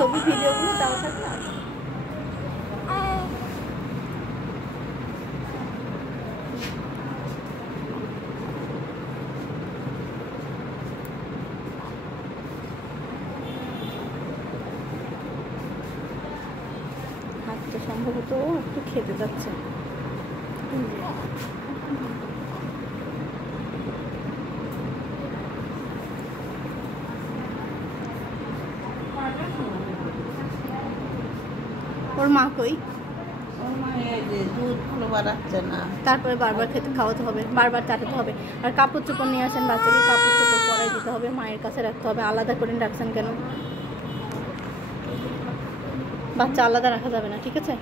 ছবি ভিডিওগুলো দেওয়া থাকে না। হাতটা সম্ভবত একটু খেতে যাচ্ছে। ওর মা কই? দুধ ভালো বাড়াচ্ছে না, তারপরে বারবার খাওয়াতে হবে, বারবার চাটাতে হবে। আর কাপড় চোপড় নিয়ে আসেন, বাচ্চাকে কাপড় চোপড় পরাই দিতে হবে, মায়ের কাছে রাখতে হবে। আলাদা করে রাখছেন কেন? বাচ্চা আলাদা রাখা যাবে না, ঠিক আছে?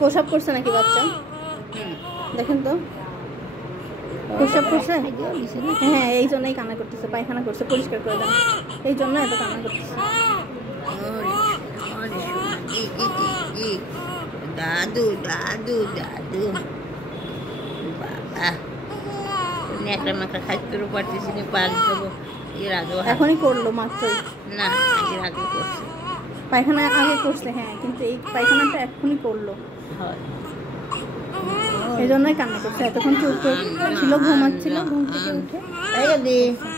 প্রসাব করছে নাকি বাচ্চা? দেখেন তো, প্রসাব করছে। হ্যাঁ, এই জন্যই কান্না করতেছে, পায়খানা করছে, পরিষ্কার করে দেন, এই জন্য এত কান্না করতেছে। দাদু দাদু দাদু বাবা, একটা মাথা খাইতেও পারতেছি না, পানি দেবো। এর আগে এখনই করলো মাত্রই না, এর আগে করছে পায়খানা, আগে করছে। হ্যাঁ, কিন্তু এই পায়খানাটা এখনই করলো, এই জন্যই কান্না করছে। এতক্ষণ চুপ ছিল, ঘুমাচ্ছিল, ঘুম থেকে উঠে